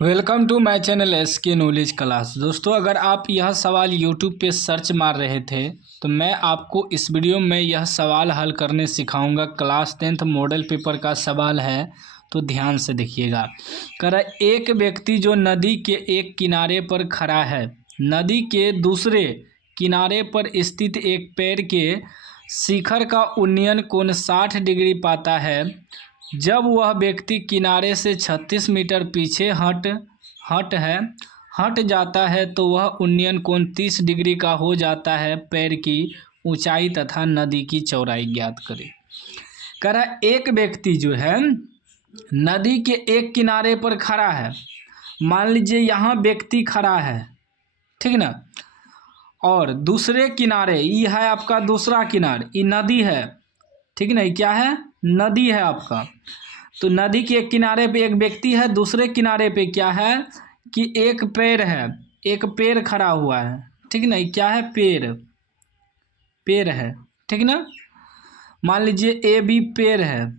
Welcome to my channel SK knowledge class. दोस्तों, अगर आप यह सवाल यूट्यूब पे सर्च मार रहे थे तो मैं आपको इस वीडियो में यह सवाल हल करने सिखाऊंगा। क्लास 10th मॉडल पेपर का सवाल है, तो ध्यान से देखिएगा। कह रहा है, एक व्यक्ति जो नदी के एक किनारे पर खड़ा है, नदी के दूसरे किनारे पर स्थित एक पेड़ के शिखर का उन्नयन कोण 60 डिग्री पाता है। जब वह व्यक्ति किनारे से 36 मीटर पीछे हट जाता है तो वह उन्नयन कोण 30 डिग्री का हो जाता है। पेड़ की ऊंचाई तथा नदी की चौड़ाई ज्ञात करें। कह रहा है, एक व्यक्ति जो है नदी के एक किनारे पर खड़ा है। मान लीजिए यहाँ व्यक्ति खड़ा है, ठीक ना, और दूसरे किनारे ये है आपका दूसरा किनारा, ये नदी है, ठीक ना, ये क्या है, नदी है आपका। तो नदी के एक किनारे पे एक व्यक्ति है, दूसरे किनारे पे क्या है कि एक पेड़ है, एक पेड़ खड़ा हुआ है, ठीक ना, ये क्या है, पेड़ है, ठीक ना। मान लीजिए AB पेड़ है,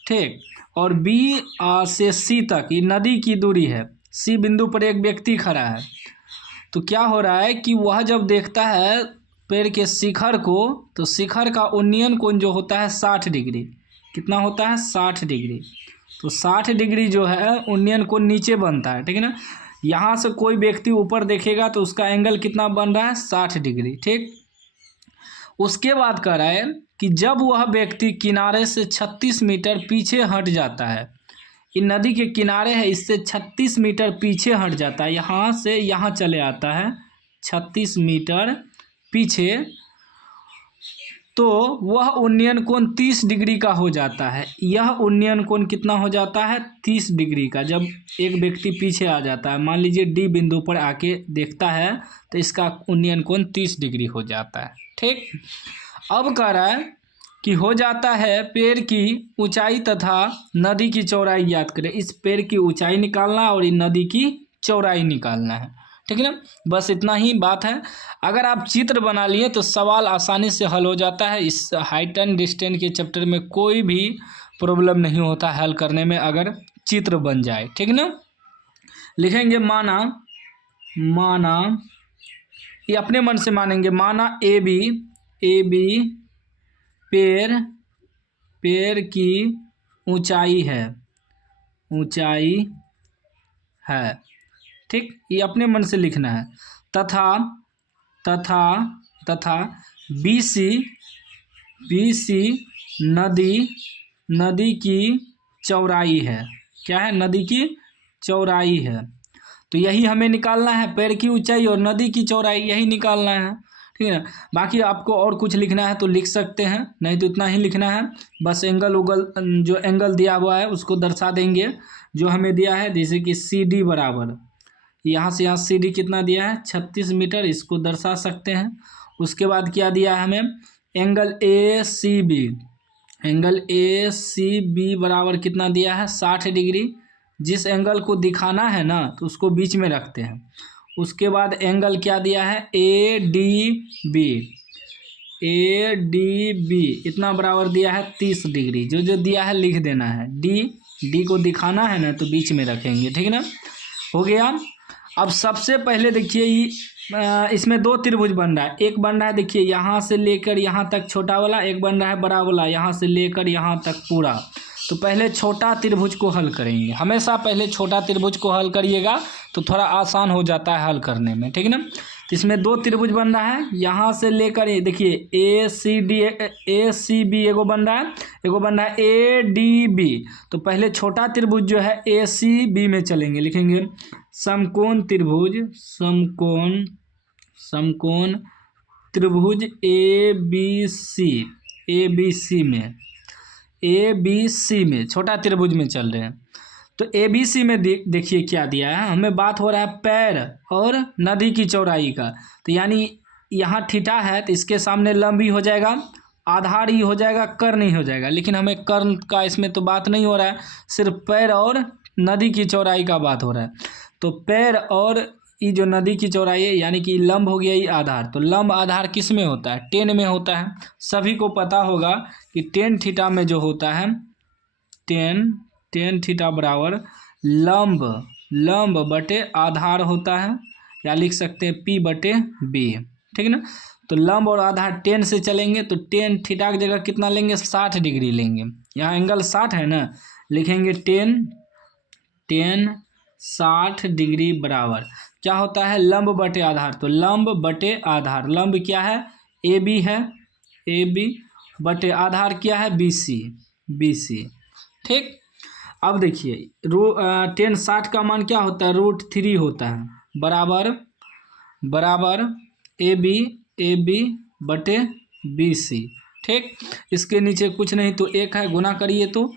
ठीक, और B से C तक ये नदी की दूरी है। C बिंदु पर एक व्यक्ति खड़ा है। तो क्या हो रहा है कि वह जब देखता है पेड़ के शिखर को, तो शिखर का उन्नयन कोण जो होता है 60 डिग्री। कितना होता है, 60 डिग्री। तो 60 डिग्री जो है उन्नयन कोण नीचे बनता है, ठीक है ना। यहाँ से कोई व्यक्ति ऊपर देखेगा तो उसका एंगल कितना बन रहा है, 60 डिग्री, ठीक। उसके बाद कह रहा है कि जब वह व्यक्ति किनारे से 36 मीटर पीछे हट जाता है, ये नदी के किनारे है, इससे 36 मीटर पीछे हट जाता है, यहाँ से यहाँ चले आता है 36 मीटर पीछे, तो वह उन्नयन कोण 30 डिग्री का हो जाता है। यह उन्नयन कोण कितना हो जाता है, 30 डिग्री का, जब एक व्यक्ति पीछे आ जाता है। मान लीजिए D बिंदु पर आके देखता है तो इसका उन्नयन कोण 30 डिग्री हो जाता है, ठीक। अब कह रहा है कि हो जाता है पेड़ की ऊंचाई तथा नदी की चौड़ाई ज्ञात करें। इस पेड़ की ऊंचाई निकालना और इन नदी की चौड़ाई निकालना है, ठीक है ना। बस इतना ही बात है। अगर आप चित्र बना लिए तो सवाल आसानी से हल हो जाता है। इस हाइट एंड डिस्टेंस के चैप्टर में कोई भी प्रॉब्लम नहीं होता हल करने में, अगर चित्र बन जाए, ठीक ना। लिखेंगे माना ये अपने मन से मानेंगे। माना AB पेड़ की ऊंचाई है, ठीक, ये अपने मन से लिखना है। तथा BC नदी की चौड़ाई है। क्या है, नदी की चौड़ाई है। तो यही हमें निकालना है, पेड़ की ऊंचाई और नदी की चौड़ाई, यही निकालना है, ठीक है ना। बाकी आपको और कुछ लिखना है तो लिख सकते हैं, नहीं तो इतना ही लिखना है। बस जो एंगल दिया हुआ है उसको दर्शा देंगे जो हमें दिया है। जैसे कि CD बराबर, यहाँ से यहाँ CD कितना दिया है, 36 मीटर, इसको दर्शा सकते हैं। उसके बाद क्या दिया है हमें, एंगल ACB बराबर कितना दिया है, 60 डिग्री। जिस एंगल को दिखाना है ना तो उसको बीच में रखते हैं। उसके बाद एंगल क्या दिया है, ADB इतना बराबर दिया है 30 डिग्री। जो दिया है लिख देना है। D को दिखाना है ना तो बीच में रखेंगे, ठीक है ना। हो गया। अब सबसे पहले देखिए इसमें दो त्रिभुज बन रहा है। एक बन रहा है, देखिए यहाँ से लेकर यहाँ तक छोटा वाला, एक बन रहा है बड़ा वाला, यहाँ से लेकर यहाँ तक पूरा। तो पहले छोटा त्रिभुज को हल करेंगे। हमेशा पहले छोटा त्रिभुज को हल करिएगा तो थोड़ा आसान हो जाता है हल करने में, ठीक है ना। तो इसमें दो त्रिभुज बन रहा है, यहाँ से लेकर ये देखिए ACB एगो बन रहा है, एगो बन रहा है ADB। तो पहले छोटा त्रिभुज जो है ACB में चलेंगे, लिखेंगे समकोण त्रिभुज ABC में छोटा त्रिभुज में चल रहे हैं। तो ABC में देखिए क्या दिया है हमें, बात हो रहा है पेड़ और नदी की चौड़ाई का। तो यानी यहाँ थीटा है तो इसके सामने लंब ही हो जाएगा, आधार ही हो जाएगा, कर्ण ही हो जाएगा। लेकिन हमें कर्ण का इसमें तो बात नहीं हो रहा है, सिर्फ पेड़ और नदी की चौड़ाई का बात हो रहा है। तो पेड़ और ये जो नदी की चौड़ाई है, यानी कि लंब हो गया ये आधार। तो लंब आधार किस में होता है, टेन में होता है। सभी को पता होगा कि टेन थीटा में जो होता है, टेन थीटा बराबर लंब लंब बटे आधार होता है, या लिख सकते हैं P बटे B, ठीक है ना। तो लंब और आधार 10 से चलेंगे तो 10 थीटा की जगह कितना लेंगे, 60 डिग्री लेंगे। यहाँ एंगल 60 है ना, लिखेंगे 10 60 डिग्री बराबर क्या होता है, लंब बटे आधार। तो लंब बटे आधार, लंब क्या है AB है, AB बटे आधार क्या है BC, ठीक। अब देखिए 10 60 का मान क्या होता है, √3 होता है, बराबर AB बटे BC, ठीक। इसके नीचे कुछ नहीं तो 1 है, गुना करिए तो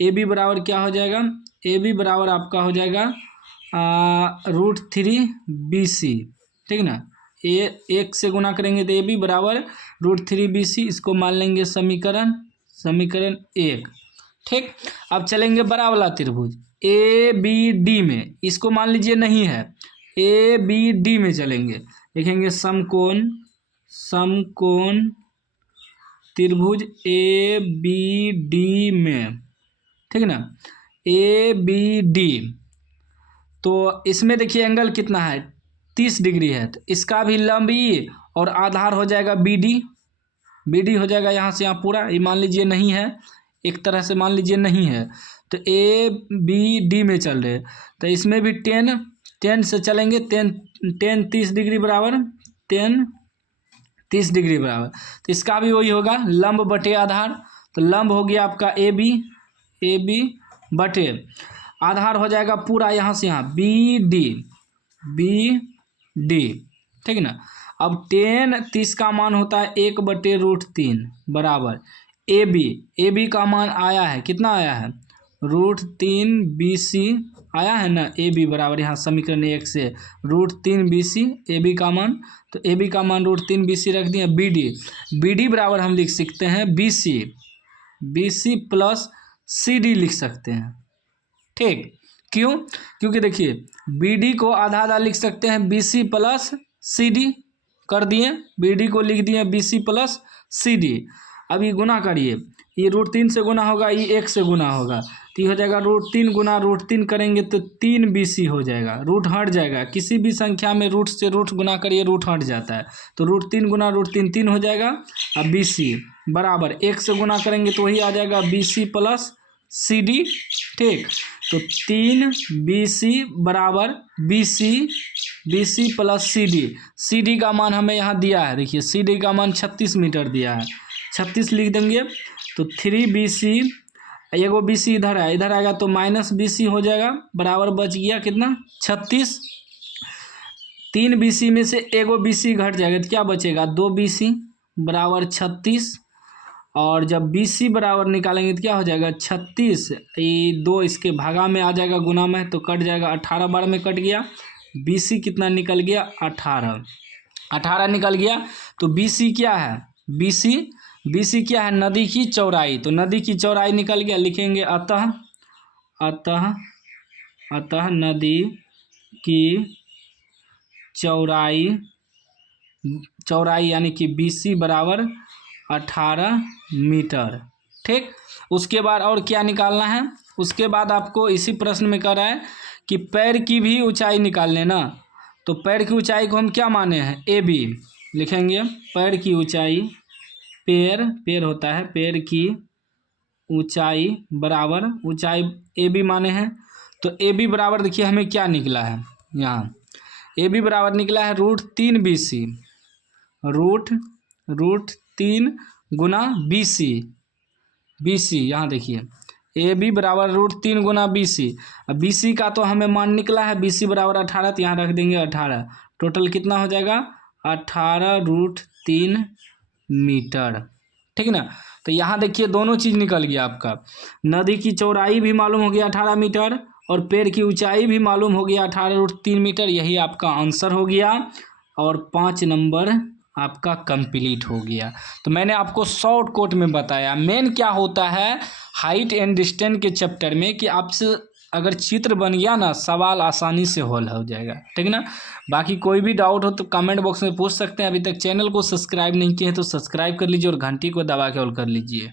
AB बराबर क्या हो जाएगा, AB बराबर आपका हो जाएगा √3 BC, ठीक ना। 1 से गुना करेंगे तो AB बराबर √3 BC, इसको मान लेंगे समीकरण 1, ठीक। अब चलेंगे बड़ा वाला त्रिभुज ABD में, इसको मान लीजिए नहीं है, ABD में चलेंगे, लिखेंगे समकोण त्रिभुज ABD में, ठीक है ना, ABD। तो इसमें देखिए एंगल कितना है, 30 डिग्री है, तो इसका भी लंब E और आधार हो जाएगा BD हो जाएगा, यहाँ से यहाँ पूरा, ये मान लीजिए नहीं है, एक तरह से मान लीजिए नहीं है, तो ABD में चल रहे, तो इसमें भी 10 से चलेंगे, 10 30 डिग्री बराबर, 10 30 डिग्री बराबर, तो इसका भी वही होगा लंब बटे आधार। तो लंब हो गया आपका AB बटे आधार हो जाएगा पूरा यहाँ से यहाँ BD, ठीक है ना। अब 10 30 का मान होता है 1 बटे √3 बराबर AB का मान आया है, कितना आया है, √3 BC आया है ना, AB बराबर यहाँ समीकरण 1 से √3 BC AB का मान, तो AB का मान √3 BC रख दिया। BD बराबर हम लिख सकते हैं BC प्लस CD लिख सकते हैं, ठीक। क्यों, क्योंकि देखिए BD को आधा आधा लिख सकते हैं BC प्लस CD, कर दिए, BD को लिख दिए BC प्लस CD। अब ये गुना करिए, ये √3 से गुना होगा, ये 1 से गुना होगा, तो ये हो जाएगा √3 गुना √3 करेंगे तो 3 BC हो जाएगा, रूट हट जाएगा, किसी भी संख्या में रूट से रूट गुना करिए रूट हट जाता है, तो √3 गुना √3 3 हो जाएगा। अब BC बराबर 1 से गुना करेंगे तो वही आ जाएगा BC प्लस CD, ठीक। तो 3 BC बराबर BC प्लस CD का मान हमें यहाँ दिया है, देखिए CD का मान 36 मीटर दिया है, 36 लिख देंगे, तो 3 BC, एगो BC इधर है, इधर आएगा तो माइनस BC हो जाएगा, बराबर बच गया कितना 36। 3 BC में से एगो BC घट जाएगा तो क्या बचेगा 2 BC बराबर 36, और जब BC बराबर निकालेंगे तो क्या हो जाएगा 36, ये 2 इसके भागा में आ जाएगा, गुना में तो कट जाएगा, 18 बार में कट गया, BC कितना निकल गया 18 निकल गया। तो BC क्या है, BC क्या है, नदी की चौड़ाई, तो नदी की चौड़ाई निकल गया, लिखेंगे अतः नदी की चौड़ाई यानी कि BC बराबर 18 मीटर, ठीक। उसके बाद और क्या निकालना है, उसके बाद आपको इसी प्रश्न में कह रहा है कि पैर की भी ऊंचाई निकाल लेना, तो पैर की ऊंचाई को हम क्या माने हैं AB, लिखेंगे पैर की ऊंचाई, पैर होता है, पैर की ऊंचाई बराबर, ऊंचाई AB माने हैं, तो AB बराबर देखिए हमें क्या निकला है, यहाँ AB बराबर निकला है √3 BC, √3 गुना BC, यहाँ देखिए AB बराबर √3 गुना BC, अब BC का तो हमें मान निकला है BC बराबर 18, तो यहाँ रख देंगे 18, टोटल कितना हो जाएगा 18 √3 मीटर, ठीक है ना। तो यहाँ देखिए दोनों चीज़ निकल गया आपका, नदी की चौड़ाई भी मालूम हो गया 18 मीटर और पेड़ की ऊंचाई भी मालूम हो गया 18 √3 मीटर, यही आपका आंसर हो गया और 5 नंबर आपका कंप्लीट हो गया। तो मैंने आपको शॉर्ट कोट में बताया मेन क्या होता है हाइट एंड डिस्टेंस के चैप्टर में, कि आपसे अगर चित्र बन गया ना सवाल आसानी से हल हो जाएगा, ठीक है ना। बाकी कोई भी डाउट हो तो कमेंट बॉक्स में पूछ सकते हैं। अभी तक चैनल को सब्सक्राइब नहीं किए हैं तो सब्सक्राइब कर लीजिए और घंटी को दबा के ऑल कर लीजिए।